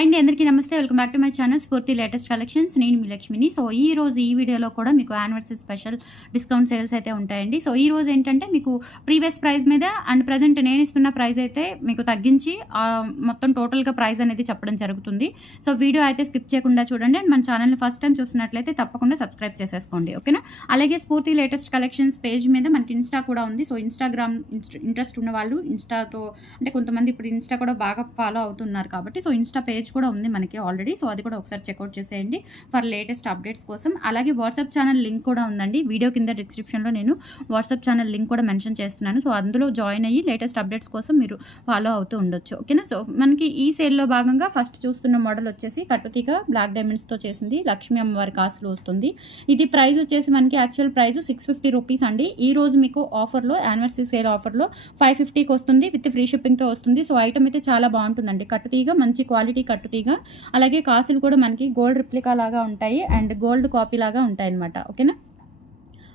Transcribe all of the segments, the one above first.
Hi అండి. అందరికీ నమస్తే. Welcome back to my channel Spoorthi latest collections నేను మీ లక్ష్మిని. సో ఈ రోజు ఈ వీడియోలో కూడా మీకు యానివర్సరీ స్పెషల్ డిస్కౌంట్ సేల్స్ అయితే ఉంటాయండి. సో ఈ రోజు ఏంటంటే మీకు ప్రీవియస్ ప్రైస్ మీద అండ్ ప్రజెంట్ నేను ఇస్తున్న ప్రైస్ అయితే మీకు తగ్గించి మొత్తం టోటల్గా ప్రైస్ అనేది చెప్పడం జరుగుతుంది. సో వీడియో అయితే స్కిప్ చేయకుండా చూడండి. అండ్ మన ఛానల్ని ఫస్ట్ టైం చూసినట్లయితే తప్పకుండా సబ్స్క్రైబ్ చేసేసుకోండి. ఓకేనా అలాగే స్ఫూర్తి లేటెస్ట్ కలెక్షన్స్ పేజ్ మీద మనకి ఇన్స్టా కూడా ఉంది. సో ఇన్స్టాగ్రామ్ ఇంట్రెస్ట్ ఉన్న వాళ్ళు ఇన్స్టాతో అంటే కొంతమంది ఇప్పుడు ఇన్స్టా కూడా బాగా ఫాలో అవుతున్నారు కాబట్టి సో ఇన్స్టా పేజ్ కూడా ఉంది మనకి ఆల్రెడీ సో అది కూడా ఒకసారి చెక్అవుట్ చేసేయండి ఫర్ లేటెస్ట్ అప్డేట్స్ కోసం. అలాగే వాట్సాప్ ఛానల్ లింక్ కూడా ఉందండి. వీడియో కింద డిస్క్రిప్షన్లో నేను వాట్సాప్ ఛానల్ లింక్ కూడా మెన్షన్ చేస్తున్నాను. సో అందులో జాయిన్ అయ్యి లేటెస్ట్ అప్డేట్స్ కోసం మీరు ఫాలో అవుతూ ఉండొచ్చు. ఓకేనా సో మనకి ఈ సేల్లో భాగంగా ఫస్ట్ చూస్తున్న మోడల్ వచ్చేసి కట్టుతీగ బ్లాక్ డైమండ్స్తో చేసింది. లక్ష్మీ అమ్మవారి కాసులు వస్తుంది. ఇది ప్రైస్ వచ్చేసి మనకి actual price six fifty rupees అండి. ఈ రోజు మీకు ఆఫర్లో యానివర్సరీ సేల్ ఆఫర్లో ఫైవ్ ఫిఫ్టీకి వస్తుంది. విత్ ఫ్రీ షిప్పింగ్తో వస్తుంది. సో ఐటమ్ అయితే చాలా బాగుంటుందండి. కట్టుతీగ మంచి క్వాలిటీ కట్టుతీగ అలాగే కాసులు కూడా మనకి గోల్డ్ రిప్లికా లాగా ఉంటాయి. అండ్ గోల్డ్ కాపీ లాగా ఉంటాయి అనమాట ఓకేనా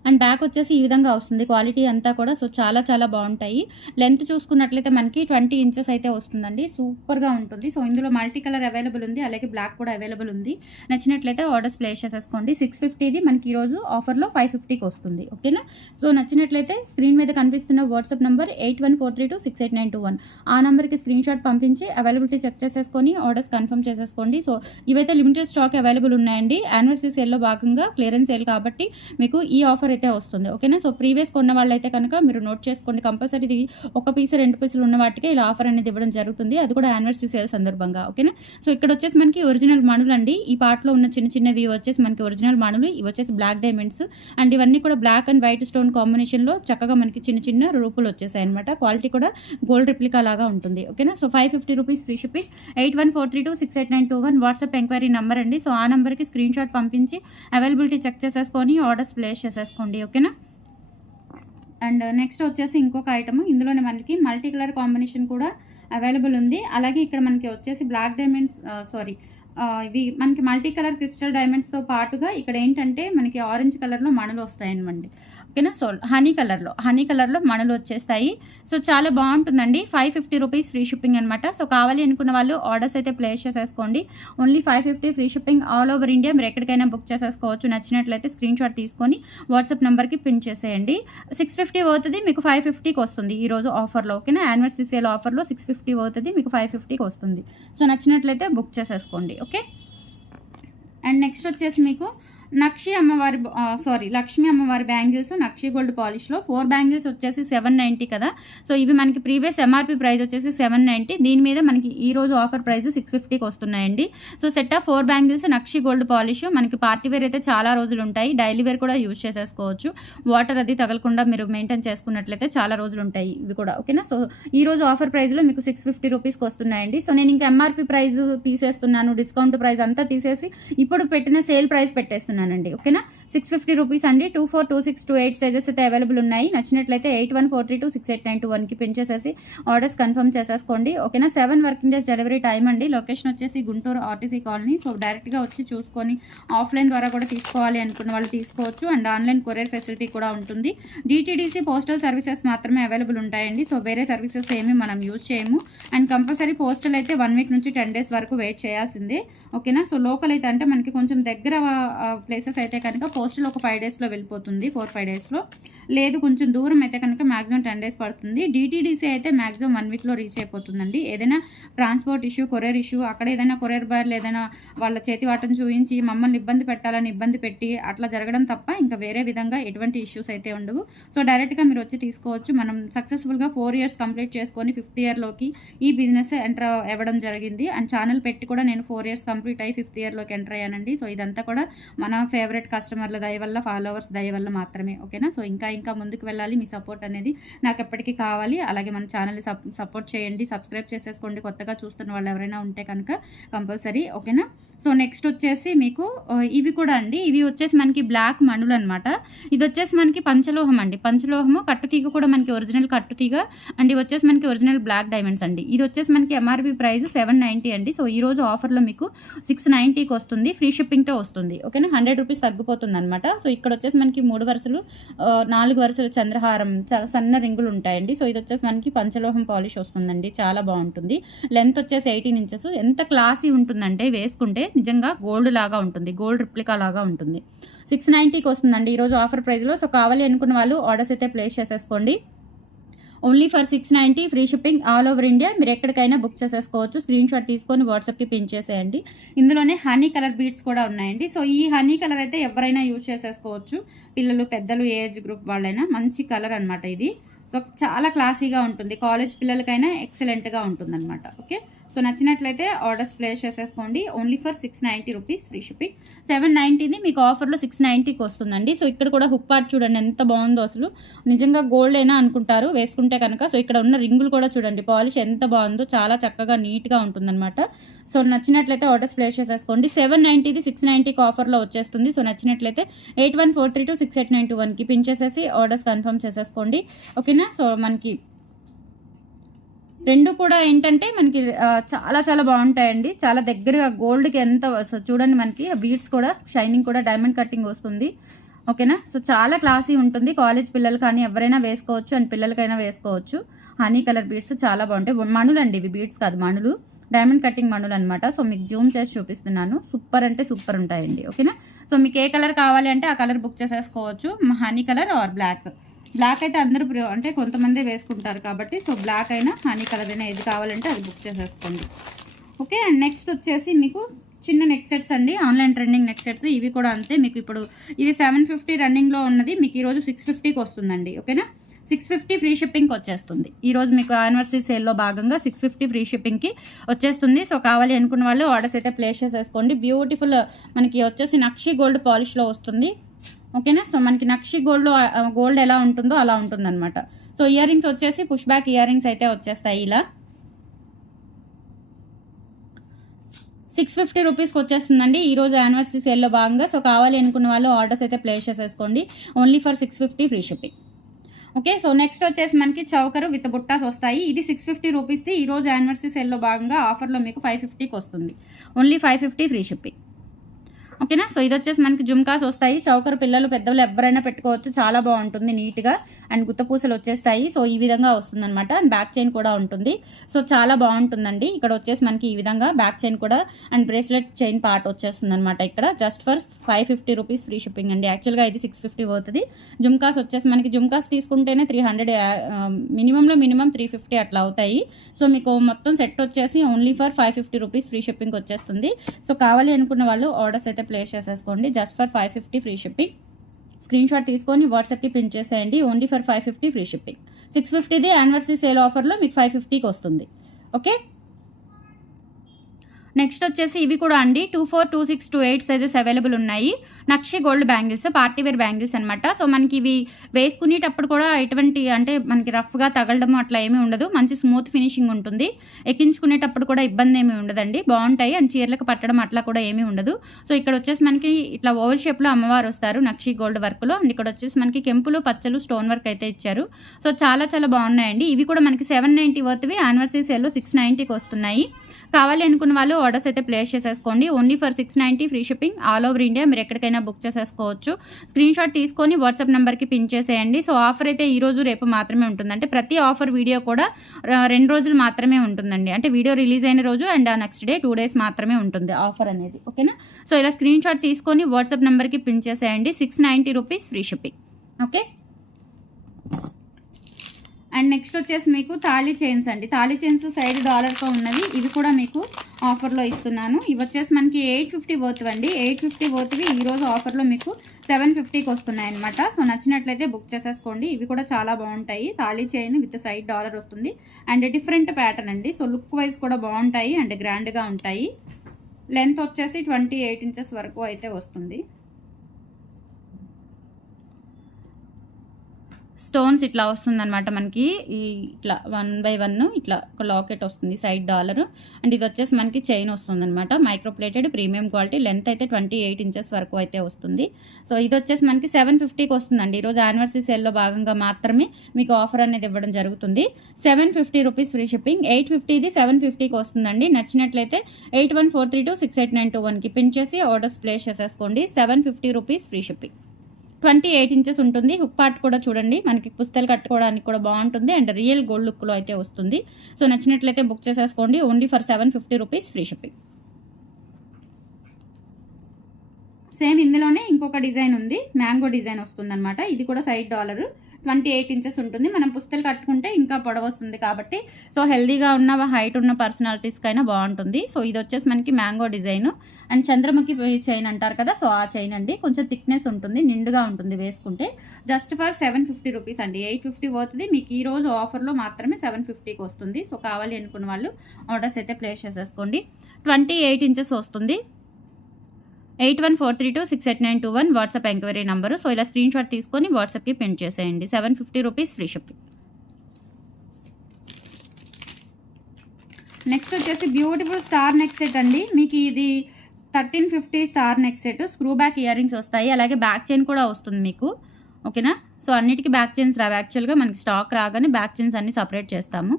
అండ్ బ్యాక్ వచ్చేసి ఈ విధంగా వస్తుంది. క్వాలిటీ అంతా కూడా సో చాలా చాలా బాగుంటాయి. లెంత్ చూసుకున్నట్లయితే మనకి ట్వంటీ ఇంచెస్ అయితే వస్తుందండి. సూపర్గా ఉంటుంది. సో ఇందులో మల్టీ కలర్ అవైలబుల్ ఉంది. అలాగే బ్లాక్ కూడా అవైలబుల్ ఉంది. నచ్చినట్లయితే ఆర్డర్స్ ప్లేస్ చేసేసుకోండి. సిక్స్ ఫిఫ్టీది మనకి ఈరోజు ఆఫర్లో ఫైవ్ ఫిఫ్టీకి వస్తుంది. ఓకేనా? సో నచ్చినట్లయితే స్క్రీన్ మీద కనిపిస్తున్న WhatsApp number eight one four three two six eight nine two one. ఆ నెంబర్కి స్క్రీన్ షాట్ పంపించి అవైలబిలిటీ చెక్ చేసేసుకొని ఆర్డర్స్ కన్ఫర్మ్ చేసేసుకోండి. సో ఇవైతే లిమిటెడ్ స్టాక్ అవైలబుల్ ఉన్నాయండి. యానివర్సరీ సేల్లో భాగంగా క్లియరెన్స్ సేల్ కాబట్టి మీకు ఈ ఆఫర్ అయితే వస్తుంది. ఓకేనా? సో ప్రీవియస్ కొన్న వాళ్ళైతే కనుక మీరు నోట్ చేసుకోండి. కంపల్సరీ ఇది ఒక పీస్ రెండు పీసులు ఉన్న వాటికి ఇలా ఆఫర్ అనేది ఇవ్వడం జరుగుతుంది. అది కూడా యానివర్సరీ సేల్ సందర్భంగా. ఓకేనా? సో ఇక్కడ వచ్చేసి మనకి ఒరిజినల్ మణులు అండి. ఈ పార్ట్లో ఉన్న చిన్న చిన్నవి వచ్చేసి మనకి ఒరిజినల్ మణులు ఇవి వచ్చేసి బ్లాక్ డైమండ్స్. అండ్ ఇవన్నీ కూడా బ్లాక్ అండ్ వైట్ స్టోన్ కాంబినేషన్లో చక్కగా మనకి చిన్న చిన్న రూపులు వచ్చేసాయి అనమాట క్వాలిటీ కూడా గోల్డ్ రిప్లికా లాగా ఉంటుంది. ఓకేనా? So five fifty rupees free shipping. Eight one four three two six eight nine two one WhatsApp enquiry number అండి. సో ఆ నెంబర్కి స్క్రీన్ షాట్ పంపించి అవైలబిలిటీ చెక్ చేసేసుకొని ఆర్డర్స్ ప్లేస్ చేసేసుకోండి. ఓకేనా? అండ్ నెక్స్ట్ వచ్చేసి ఇంకొక ఐటమ్ ఇందులోనే మనకి మల్టీ కలర్ కాంబినేషన్ కూడా అవైలబుల్ ఉంది. అలాగే ఇక్కడ మనకి వచ్చేసి బ్లాక్ డైమండ్స్ సారీ ఇవి మనకి మల్టీ కలర్ క్రిస్టల్ డైమండ్స్తో పాటుగా ఇక్కడ ఏంటంటే మనకి ఆరెంజ్ కలర్లో మణులు వస్తాయన్నమాట. ఓకేనా? సో హనీ కలర్లో హనీ కలర్లో మణులు వచ్చేస్తాయి. సో చాలా బాగుంటుందండి. Five fifty rupees free shipping అనమాట సో కావాలి అనుకున్న వాళ్ళు ఆర్డర్స్ అయితే ప్లేస్ చేసేసుకోండి. Only five fifty free shipping all over India. మీరు ఎక్కడికైనా బుక్ చేసేసుకోవచ్చు. నచ్చినట్లయితే స్క్రీన్ షాట్ తీసుకొని వాట్సాప్ నెంబర్కి పిన్ చేసేయండి. సిక్స్ ఫిఫ్టీ అవుతుంది మీకు ఫైవ్ ఫిఫ్టీకి వస్తుంది ఈరోజు ఆఫర్లో ఓకేనా? యానివర్సరీ సేల్ ఆఫర్లో సిక్స్ ఫిఫ్టీ అవుతుంది మీకు ఫైవ్ ఫిఫ్టీకి వస్తుంది. సో నచ్చినట్లయితే బుక్ చేసేసుకోండి. ఓకే? అండ్ నెక్స్ట్ వచ్చేసి మీకు నక్షి అమ్మవారి సారీ లక్ష్మీ అమ్మవారి బ్యాంగిల్స్ నక్షి గోల్డ్ పాలిష్లో ఫోర్ బ్యాంగిల్స్ వచ్చేసి సెవెన్ నైంటీ కదా. సో ఇవి మనకి ప్రీవియస్ ఎంఆర్పి ప్రైస్ వచ్చేసి సెవెన్ నైంటీ దీని మీద మనకి ఈ రోజు ఆఫర్ ప్రైస్ సిక్స్ ఫిఫ్టీకి వస్తున్నాయండి. So set of four bangles nakshi gold polish. మనకి పార్టీ వేర్ అయితే చాలా రోజులు ఉంటాయి. డైలీ వేర్ కూడా యూజ్ చేసేసుకోవచ్చు. వాటర్ అది తగలకుండా మీరు మెయింటైన్ చేసుకున్నట్లయితే చాలా రోజులు ఉంటాయి ఇవి కూడా. ఓకేనా సో ఈ రోజు ఆఫర్ ప్రైస్లో మీకు సిక్స్ ఫిఫ్టీ రూపీస్కి వస్తున్నాయండి. సో నేను ఇంకా ఎంఆర్పి ప్రైస్ తీసేస్తున్నాను డిస్కౌంట్ ప్రైస్ అంతా తీసేసి ఇప్పుడు పెట్టిన సేల్ ప్రైస్ చేస్తున్నానండి. ఓకేనా? సిక్స్ ఫిఫ్టీ రూపీస్ అండి. Two four two six two eight sizes అయితే అవైలబుల్ ఉన్నాయి. నచ్చినట్లయితే eight one four three two six eight nine two వన్కి పిన్ చేసేసి ఆర్డర్స్ కన్ఫర్మ్ చేసేసుకోండి. ఓకేనా? Seven working days delivery time అండి. లొకేషన్ వచ్చేసి గుంటూరు ఆర్టీసీ కాలనీ. సో డైరెక్ట్గా వచ్చి చూసుకొని ఆఫ్లైన్ ద్వారా కూడా తీసుకోవాలి అనుకున్న వాళ్ళు తీసుకోవచ్చు. అండ్ ఆన్లైన్ కొరియర్ ఫెసిలిటీ కూడా ఉంటుంది. డిటీడీసీ పోస్టల్ సర్వీసెస్ మాత్రమే అవైలబుల్ ఉంటాయండి. సో వేరే సర్వీసెస్ ఏమీ మనం యూజ్ చేయము. అండ్ కంపల్సరీ పోస్టల్ అయితే వన్ వీక్ నుంచి టెన్ డేస్ వరకు వెయిట్ చేయాల్సిందే. ఓకేనా? సో లోకల్ అయితే అంటే మనకి కొంచెం దగ్గర ప్లేసెస్ అయితే కనుక పోస్టల్ ఒక ఫైవ్ డేస్లో వెళ్ళిపోతుంది ఫోర్ ఫైవ్ డేస్లో లేదు కొంచెం దూరం అయితే కనుక మ్యాక్సిమం టెన్ డేస్ పడుతుంది. డిటీడీసీ అయితే మ్యాక్సిమం వన్ వీక్లో రీచ్ అయిపోతుందండి. ఏదైనా ట్రాన్స్పోర్ట్ ఇష్యూ కొరియర్ ఇష్యూ అక్కడ ఏదైనా కొరియర్ బార్లు ఏదైనా వాళ్ళ చేతి వాటను చూపించి మమ్మల్ని ఇబ్బంది పెట్టాలని ఇబ్బంది పెట్టి అట్లా జరగడం తప్ప ఇంకా వేరే విధంగా ఎటువంటి ఇష్యూస్ అయితే ఉండవు. సో డైరెక్ట్గా మీరు వచ్చి తీసుకోవచ్చు. మనం సక్సెస్ఫుల్గా ఫోర్ ఇయర్స్ కంప్లీట్ చేసుకొని ఫిఫ్త్ ఇయర్లోకి ఈ బిజినెస్ ఎంటర్ అవ్వడం జరిగింది. అండ్ ఛానల్ పెట్టి కూడా నేను ఫోర్ ఇయర్స్ కంప్లీట్ అయ్యి ఫిఫ్త్ ఇయర్లోకి ఎంటర్ అయ్యానండి. సో ఇదంతా కూడా మన ఫేవరెట్ కస్టమర్ల దయ వల్ల ఫాలోవర్స్ దయ వల్ల మాత్రమే. ఓకేనా? సో ఇంకా ఇంకా ముందుకు వెళ్ళాలి. మీ సపోర్ట్ అనేది నాకు ఎప్పటికీ కావాలి. అలాగే మన ఛానల్ని సపోర్ట్ చేయండి. సబ్స్క్రైబ్ చేసేసుకోండి. కొత్తగా చూస్తున్న వాళ్ళు ఎవరైనా ఉంటే కనుక కంపల్సరీ ఓకేనా? సో నెక్స్ట్ వచ్చేసి మీకు ఇవి కూడా అండి. ఇవి వచ్చేసి మనకి బ్లాక్ మణులు అనమాట ఇది వచ్చేసి మనకి పంచలోహం అండి. పంచలోహము కట్టుతీగ కూడా మనకి ఒరిజినల్ కట్టుతీగ అండ్ ఇవి వచ్చేసి మనకి ఒరిజినల్ బ్లాక్ డైమండ్స్ అండి. ఇది వచ్చేసి మనకి ఎంఆర్పి ప్రైస్ సెవెన్ నైంటీ అండి. సో ఈ రోజు ఆఫర్లో మీకు సిక్స్ నైంటీకి వస్తుంది. ఫ్రీ షిప్పింగ్తో వస్తుంది. ఓకేనా? హండ్రెడ్ రూపీస్ తగ్గిపోతుంది అనమాట సో ఇక్కడ వచ్చేసి మనకి మూడు వరుసలు నాలుగు వరుసలు చంద్రహారం చాలా సన్న రింగులు ఉంటాయండి. సో ఇది వచ్చేసి మనకి పంచలోహం పాలిష్ వస్తుందండి. చాలా బాగుంటుంది. లెంత్ వచ్చేసి ఎయిటీన్ ఇంచెస్. ఎంత క్లాసీ ఉంటుందంటే వేసుకుంటే నిజంగా గోల్డ్ లాగా ఉంటుంది. గోల్డ్ రిప్లికా లాగా ఉంటుంది. సిక్స్ నైంటీకి వస్తుందండి. ఈరోజు ఆఫర్ ప్రైస్లో సో కావాలి అనుకున్న వాళ్ళు ఆర్డర్స్ అయితే ప్లేస్ చేసేసుకోండి. Only for six ninety free shipping all over India మీరు ఎక్కడికైనా బుక్ చేసేసుకోవచ్చు. స్క్రీన్ షాట్ తీసుకొని వాట్సాప్కి పిన్ చేసేయండి. ఇందులోనే హనీ కలర్ బీడ్స్ కూడా ఉన్నాయండి. సో ఈ హనీ కలర్ అయితే ఎవరైనా యూజ్ చేసేసుకోవచ్చు. పిల్లలు పెద్దలు ఏజ్ గ్రూప్ వాళ్ళైనా మంచి కలర్ అనమాట ఇది. సో చాలా క్లాసీగా ఉంటుంది. కాలేజ్ పిల్లలకైనా ఎక్సలెంట్గా ఉంటుంది అనమాట ఓకే సో నచ్చినట్లయితే ఆర్డర్స్ ప్లేస్ చేసేసుకోండి. Only for six ninety rupees free shipping seven నైంటీది మీకు ఆఫర్లో సిక్స్ నైంటీకి వస్తుందండి. సో ఇక్కడ కూడా హుక్ పార్ట్ చూడండి ఎంత బాగుందో అసలు. నిజంగా గోల్డ్ అయినా అనుకుంటారు వేసుకుంటే కనుక. సో ఇక్కడ ఉన్న రింగులు కూడా చూడండి పాలిష్ ఎంత బాగుందో చాలా చక్కగా నీట్గా ఉంటుందన్నమాట. సో నచ్చినట్లయితే ఆర్డర్స్ ప్లేస్ చేసేసుకోండి. సెవెన్ నైంటీది సిక్స్ నైంటీకి ఆఫర్లో వచ్చేస్తుంది. సో నచ్చినట్లయితే eight one four three two six eight nine two వన్కి పిన్ చేసేసి ఆర్డర్స్ కన్ఫర్మ్ చేసేసుకోండి. ఓకేనా? సో మనకి రెండు కూడా ఏంటంటే మనకి చాలా చాలా బాగుంటాయండి. చాలా దగ్గరగా గోల్డ్కి ఎంత చూడండి మనకి బీడ్స్ కూడా షైనింగ్ కూడా డైమండ్ కట్టింగ్ వస్తుంది. ఓకేనా? సో చాలా క్లాసీ ఉంటుంది. కాలేజ్ పిల్లలు కానీ ఎవరైనా వేసుకోవచ్చు అండ్ పిల్లలకైనా వేసుకోవచ్చు. హనీ కలర్ బీడ్స్ చాలా బాగుంటాయి. మణులు అండి ఇవి. బీడ్స్ కాదు మణులు. డైమండ్ కట్టింగ్ మణులు అనమాట సో మీకు జూమ్ చేసి చూపిస్తున్నాను. సూపర్ అంటే సూపర్ ఉంటాయండి. ఓకేనా? సో మీకు ఏ కలర్ కావాలి అంటే ఆ కలర్ బుక్ చేసేసుకోవచ్చు. Honey colour or black. Black అయితే అందరూ అంటే కొంతమంది వేసుకుంటారు కాబట్టి సో బ్లాక్ అయినా హనీ కలర్ అయినా ఏది కావాలంటే అది బుక్ చేసేసుకోండి. ఓకే అండ్ నెక్స్ట్ వచ్చేసి మీకు చిన్న నెక్ సెట్స్ అండి. ఆన్లైన్ ట్రెండింగ్ నెక్ సెట్స్ ఇవి కూడా అంతే. మీకు ఇప్పుడు ఇది సెవెన్ ఫిఫ్టీ రన్నింగ్లో ఉన్నది. మీకు ఈరోజు సిక్స్ ఫిఫ్టీకి వస్తుందండి. ఓకేనా సిక్స్ ఫిఫ్టీ ఫ్రీ షిప్పింగ్కి వచ్చేస్తుంది. ఈరోజు మీకు యానివర్సరీ సేల్లో భాగంగా సిక్స్ ఫిఫ్టీ ఫ్రీ షిప్పింగ్కి వచ్చేస్తుంది. సో కావాలి అనుకున్న వాళ్ళు ఆర్డర్స్ అయితే ప్లేస్ చేసేసుకోండి. బ్యూటిఫుల్ మనకి వచ్చేసి నక్షి గోల్డ్ పాలిష్లో వస్తుంది. ఓకేనా? సో మనకి నక్షి గోల్డ్ గోల్డ్ ఎలా ఉంటుందో అలా ఉంటుంది అనమాట సో ఇయర్ రింగ్స్ వచ్చేసి పుష్ బ్యాక్ ఇయర్ రింగ్స్ అయితే వచ్చేస్తాయి ఇలా. సిక్స్ ఫిఫ్టీ రూపీస్కి వచ్చేస్తుందండి. ఈ రోజు యానివర్సరీ సేల్లో భాగంగా. సో కావాలి అనుకున్న వాళ్ళు ఆర్డర్స్ అయితే ప్లేస్ చేసేసుకోండి. Only for six fifty free shipping. Okay? So next వచ్చేసి మనకి చౌకరు విత్ బుట్టాస్ వస్తాయి. ఇది సిక్స్ ఫిఫ్టీ రూపీస్ది. ఈ రోజు యానివర్సరీ సేల్లో భాగంగా ఆఫర్లో మీకు ఫైవ్ ఫిఫ్టీకి వస్తుంది. Only five fifty free shipping. ఓకేనా? సో ఇది వచ్చేసి మనకి జుమ్కాస్ వస్తాయి చౌకరు పిల్లలు పెద్దలు ఎవరైనా పెట్టుకోవచ్చు. చాలా బాగుంటుంది నీట్గా. అండ్ గుత్తపూసలు వచ్చేస్తాయి. సో ఈ విధంగా వస్తుందన్నమాట. అండ్ బ్యాక్ చైన్ కూడా ఉంటుంది. సో చాలా బాగుంటుందండి. ఇక్కడ వచ్చేసి మనకి ఈ విధంగా బ్యాక్ చైన్ కూడా అండ్ బ్రేస్లెట్ చైన్ పార్ట్ వచ్చేస్తుంది అనమాట ఇక్కడ. Just for five fifty rupees free shipping అండి. యాక్చువల్గా ఇది సిక్స్ ఫిఫ్టీ అవుతుంది జుమ్కాస్ వచ్చేసి మనకి జుమ్కాస్ తీసుకుంటేనే త్రీ హండ్రెడ్ మినిమంలో మినిమం త్రీ ఫిఫ్టీ అట్లా అవుతాయి. సో మీకు మొత్తం సెట్ వచ్చేసి only for five fifty rupees free shipping వచ్చేస్తుంది. సో కావాలి అనుకున్న వాళ్ళు ఆర్డర్స్ అయితే ప్లేస్ చేసేసుకోండి. Just for five fifty free shipping screenshot తీసుకొని వాట్సాప్కి ప్రింట్ చేసేయండి. Only for five fifty free shipping six ఫిఫ్టీది anniversary sale ఆఫర్లో మీకు ఫైవ్ ఫిఫ్టీకి వస్తుంది. ఓకే నెక్స్ట్ వచ్చేసి ఇవి కూడా అండి. Two four two six two eight sizes available ఉన్నాయి. నక్షి gold bangles party wear bangles అనమాట సో మనకి ఇవి వేసుకునేటప్పుడు కూడా ఎటువంటి అంటే మనకి రఫ్గా తగలడం అట్లా ఏమీ ఉండదు. మంచి స్మూత్ ఫినిషింగ్ ఉంటుంది. ఎక్కించుకునేటప్పుడు కూడా ఇబ్బంది ఏమీ ఉండదండి. బాగుంటాయి. అండ్ చీరలకు పట్టడం అట్లా కూడా ఏమీ ఉండదు. సో ఇక్కడ వచ్చేసి మనకి ఇట్లా ఓవల్ షేప్లో అమ్మవారు వస్తారు నక్షి గోల్డ్ వర్క్లో. అండ్ ఇక్కడ వచ్చేసి మనకి కెంపులు పచ్చలు స్టోన్ వర్క్ అయితే ఇచ్చారు. సో చాలా చాలా బాగున్నాయండి. ఇవి కూడా మనకి సెవెన్ నైంటీ వర్త్వి. యానివర్సరీ సేల్లో సిక్స్ నైంటీకి వస్తున్నాయి. కావాలి అనుకున్న వాళ్ళు ఆర్డర్స్ అయితే ప్లేస్ చేసేసుకోండి. Only for six ninety free shipping all over India మీరు ఎక్కడికైనా బుక్ చేసేసుకోవచ్చు. స్క్రీన్ షాట్ తీసుకొని వాట్సాప్ నెంబర్కి పిన్ చేసేయండి. సో ఆఫర్ అయితే ఈ రోజు రేపు మాత్రమే ఉంటుందంటే ప్రతి ఆఫర్ వీడియో కూడా రెండు రోజులు మాత్రమే ఉంటుందండి. అంటే వీడియో రిలీజ్ అయిన రోజు అండ్ ఆ నెక్స్ట్ డే టూ డేస్ మాత్రమే ఉంటుంది ఆఫర్ అనేది. ఓకేనా సో ఇలా స్క్రీన్ షాట్ తీసుకొని వాట్సాప్ నెంబర్కి పిన్ చేసేయండి. Six ninety rupees free shipping okay and next వచ్చేసి మీకు తాళీ చైన్స్ అండి. తాళీ చైన్స్ సైడ్ డాలర్తో ఉన్నవి. ఇవి కూడా మీకు ఆఫర్లో ఇస్తున్నాను. ఇవి వచ్చేసి మనకి ఎయిట్ ఫిఫ్టీ పోతువి అండి. ఎయిట్ ఫిఫ్టీ పోతువి ఈరోజు ఆఫర్లో మీకు సెవెన్ ఫిఫ్టీకి వస్తున్నాయి అనమాట సో నచ్చినట్లయితే బుక్ చేసేసుకోండి. ఇవి కూడా చాలా బాగుంటాయి. తాళీ చైన్ విత్ సైడ్ డాలర్ వస్తుంది. అండ్ డిఫరెంట్ ప్యాటర్న్ అండి. సో లుక్ వైజ్ కూడా బాగుంటాయి అండ్ గ్రాండ్గా ఉంటాయి. లెంత్ వచ్చేసి ట్వంటీ ఎయిట్ ఇంచెస్ వరకు అయితే వస్తుంది. స్టోన్స్ ఇట్లా వస్తుందన్నమాట మనకి. ఈ ఇట్లా వన్ బై వన్ ఇట్లా ఒక లాకెట్ వస్తుంది సైడ్ డాలర్. అండ్ ఇది వచ్చేసి మనకి చైన్ వస్తుందన్నమాట. Micro plated premium quality. Length అయితే ట్వంటీ ఎయిట్ ఇంచెస్ వరకు అయితే వస్తుంది. సో ఇది వచ్చేసి మనకి సెవెన్ ఫిఫ్టీకి వస్తుందండి. ఈరోజు యానివర్సరీ సేల్లో భాగంగా మాత్రమే మీకు ఆఫర్ అనేది ఇవ్వడం జరుగుతుంది. Seven fifty rupees free shipping. Eight ఫిఫ్టీది seven ఫిఫ్టీకి వస్తుందండి. నచ్చినట్లయితే eight one four three two six eight nine two వన్కి పిన్ చేసి ఆర్డర్స్ ప్లేస్ చేసేసుకోండి. Seven fifty rupees free shipping. Twenty eight inches ఉంటుంది. హుక్ పార్ట్ కూడా చూడండి. మనకి పుస్తలు కట్టుకోవడానికి కూడా బాగుంటుంది. అండ్ రియల్ గోల్డ్ లుక్లో అయితే వస్తుంది. సో నచ్చినట్లయితే బుక్ చేసేసుకోండి. Only for seven fifty rupees free shipping. Same ఇందులోనే ఇంకొక డిజైన్ ఉంది. మ్యాంగో డిజైన్ వస్తుందన్నమాట. ఇది కూడా side dollar. Twenty eight inches ఉంటుంది. మనం పుస్తలు కట్టుకుంటే ఇంకా పొడవు వస్తుంది కాబట్టి సో హెల్దీగా ఉన్న హైట్ ఉన్న పర్సనాలిటీస్కి అయినా బాగుంటుంది. సో ఇది వచ్చేసి మనకి mango design. And Chandramukhi chain అంటారు కదా సో ఆ చైన్ అండి. కొంచెం థిక్నెస్ ఉంటుంది నిండుగా ఉంటుంది వేసుకుంటే. Just for seven fifty rupees అండి. ఎయిట్ ఫిఫ్టీ పోతుంది. మీకు ఈ రోజు ఆఫర్లో మాత్రమే సెవెన్ ఫిఫ్టీకి వస్తుంది. సో కావాలి అనుకున్న వాళ్ళు ఆర్డర్స్ అయితే ప్లేస్ చేసేసుకోండి. ట్వంటీ ఎయిట్ ఇంచెస్ వస్తుంది. Eight one four three two six eight nine two one WhatsApp enquiry number. So ఇలా స్క్రీన్ షాట్ తీసుకొని వాట్సాప్కి పిన్ చేసేయండి. Seven fifty rupees free shipping. Next వచ్చేసి బ్యూటిఫుల్ స్టార్ నెక్ సెట్ అండి. మీకు ఇది thirteen fifty star neck set. Screw back earrings వస్తాయి. అలాగే బ్యాక్ చైన్ కూడా వస్తుంది మీకు. ఓకేనా? సో అన్నిటికీ బ్యాక్ చైన్స్ రావు. యాక్చువల్గా మనకి స్టాక్ రాగానే బ్యాక్ చైన్స్ అన్ని సపరేట్ చేస్తాము.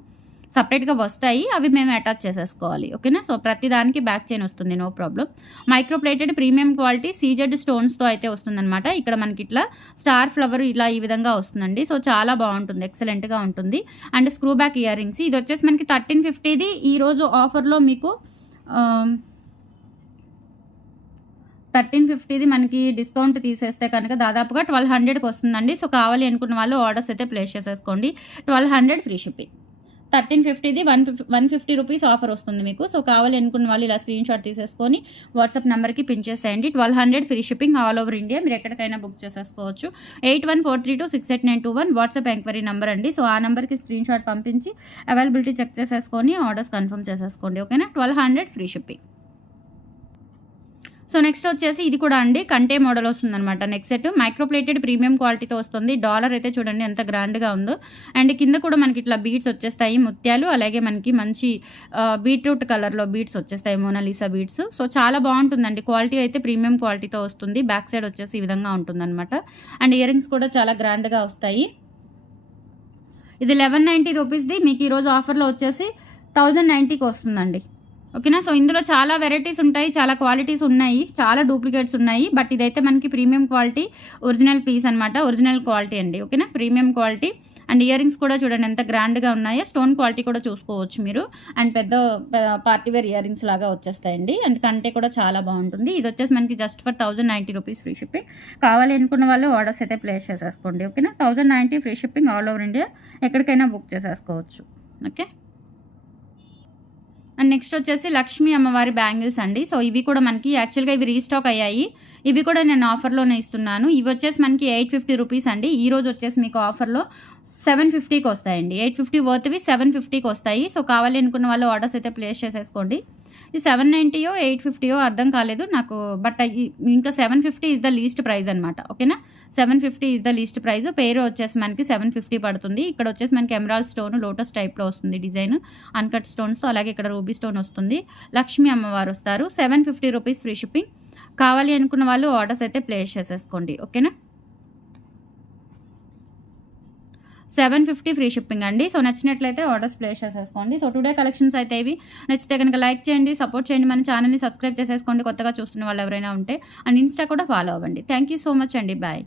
సపరేట్గా వస్తాయి అవి మేము అటాచ్ చేసేసుకోవాలి. ఓకేనా? సో ప్రతి దానికి బ్యాక్ చైన్ వస్తుంది no problem microplated premium quality CZ స్టోన్స్తో అయితే వస్తుందన్నమాట. ఇక్కడ మనకి ఇట్లా స్టార్ ఫ్లవర్ ఇలా ఈ విధంగా వస్తుందండి. సో చాలా బాగుంటుంది ఎక్సలెంట్గా ఉంటుంది. And screw back earrings ఇది వచ్చేసి మనకి థర్టీన్ ఫిఫ్టీది. ఈరోజు ఆఫర్లో మీకు థర్టీన్ ఫిఫ్టీది మనకి డిస్కౌంట్ తీసేస్తే కనుక దాదాపుగా ట్వెల్వ్ హండ్రెడ్కి వస్తుందండి. సో కావాలి అనుకున్న వాళ్ళు ఆర్డర్స్ అయితే ప్లేస్ చేసేసుకోండి. Twelve hundred free shipping. Thirteen ఫిఫ్టీది one fifty one fifty rupees offer వస్తుంది మీకు. సో కావాలి అనుకున్న వాళ్ళు ఇలా స్క్రీన్ షాట్ తీసేసుకొని వాట్సాప్ నెంబర్కి పిన్ చేసేయండి. Twelve hundred free shipping all over India మీరు ఎక్కడికైనా బుక్ చేసేసుకోవచ్చు. Eight one four three two six eight nine two one WhatsApp enquiry number అండి. సో ఆ నెంబర్కి స్క్రీన్ షాట్ పంపించి అవైలబిలిటీ చెక్ చేసేసుకొని ఆర్డర్స్ కన్ఫర్మ్ చేసేసుకోండి. ఓకేనా? Twelve hundred free shipping so next వచ్చేసి ఇది కూడా అండి కంటే మోడల్ వస్తుందన్నమాట. నెక్స్ట్ సెట్ మైక్రోప్లేటెడ్ ప్రీమియం క్వాలిటీతో వస్తుంది. డాలర్ అయితే చూడండి ఎంత గ్రాండ్గా ఉందో. అండ్ కింద కూడా మనకి ఇట్లా బీడ్స్ వచ్చేస్తాయి ముత్యాలు. అలాగే మనకి మంచి బీట్రూట్ కలర్లో బీట్స్ వచ్చేస్తాయి మోనాలిసా బీట్స్. సో చాలా బాగుంటుందండి. క్వాలిటీ అయితే ప్రీమియం క్వాలిటీతో వస్తుంది. బ్యాక్ సైడ్ వచ్చేసి ఈ విధంగా ఉంటుందన్నమాట. అండ్ ఇయర్ రింగ్స్ కూడా చాలా గ్రాండ్గా వస్తాయి. ఇది లెవెన్ నైంటీ రూపీస్ది మీకు ఈరోజు ఆఫర్లో వచ్చేసి థౌజండ్ నైంటీకి వస్తుందండి. ఓకేనా? సో ఇందులో చాలా వెరైటీస్ ఉంటాయి చాలా క్వాలిటీస్ ఉన్నాయి చాలా డూప్లికేట్స్ ఉన్నాయి బట్ ఇదైతే మనకి ప్రీమియం క్వాలిటీ ఒరిజినల్ పీస్ అనమాట ఒరిజినల్ క్వాలిటీ అండి ఓకేనా? Premium quality. And earrings కూడా చూడండి ఎంత గ్రాండ్గా ఉన్నాయో స్టోన్ క్వాలిటీ కూడా చూసుకోవచ్చు మీరు. అండ్ పెద్ద పార్టీవేర్ ఇయర్ రింగ్స్ లాగా వచ్చేస్తాయండి. అండ్ కంటే కూడా చాలా బాగుంటుంది. ఇది వచ్చేసి మనకి just for thousand ninety rupees free shipping. కావాలి అనుకున్న వాళ్ళు ఆర్డర్స్ అయితే ప్లేస్ చేసేసుకోండి ఓకేనా? Thousand ninety free shipping all over India ఎక్కడికైనా బుక్ చేసేసుకోవచ్చు ఓకే? అండ్ నెక్స్ట్ వచ్చేసి లక్ష్మీ అమ్మవారి బ్యాంగిల్స్ అండి. సో ఇవి కూడా మనకి యాక్చువల్గా ఇవి రీస్టాక్ అయ్యాయి. ఇవి కూడా నేను ఆఫర్లోనే ఇస్తున్నాను. ఇవి వచ్చేసి మనకి ఎయిట్ ఫిఫ్టీ రూపీస్ అండి. ఈ రోజు వచ్చేసి మీకు ఆఫర్లో సెవెన్ ఫిఫ్టీకి వస్తాయండి. ఎయిట్ ఫిఫ్టీ వర్త్వి సెవెన్ ఫిఫ్టీకి వస్తాయి. సో కావాలి అనుకున్న వాళ్ళు ఆర్డర్స్ అయితే ప్లేస్ చేసేసుకోండి. ఈ సెవెన్ నైంటీయో ఎయిట్ ఫిఫ్టీయో అర్థం కాలేదు. నాకు బట్ ఇంకా seven fifty is the least price అనమాట ఓకేనా seven fifty is the least price పేరు వచ్చేసి మనకి సెవెన్ ఫిఫ్టీ పడుతుంది. ఇక్కడ వచ్చేసి మనకి ఎమరాల్ స్టోన్ లోటస్ టైప్లో వస్తుంది డిజైన్ అన్కట్ స్టోన్స్తో అలాగే ఇక్కడ రూబీ స్టోన్ వస్తుంది. లక్ష్మీ అమ్మవారు వస్తారు. Seven fifty rupees free shipping కావాలి అనుకున్న వాళ్ళు ఆర్డర్స్ అయితే ప్లేస్ చేసేసుకోండి. ఓకేనా సెవెన్ ఫిఫ్టీ ఫ్రీ షిప్పింగ్ అండి. సో నచ్చినట్లయితే ఆర్డర్స్ ప్లేస్ చేసేసుకోండి. సో టుడే కలెక్షన్స్ అయితే ఇవి. నచ్చితే కనుక లైక్ చేయండి సపోర్ట్ చేయండి. మన ఛానల్ని సబ్స్క్రైబ్ చేసేసుకోండి కొత్తగా చూస్తున్న వాళ్ళు ఎవరైనా ఉంటే. అండ్ ఇన్స్టా కూడా ఫాలో అవ్వండి. థ్యాంక్ యూ సో మచ్ అండి. బాయ్.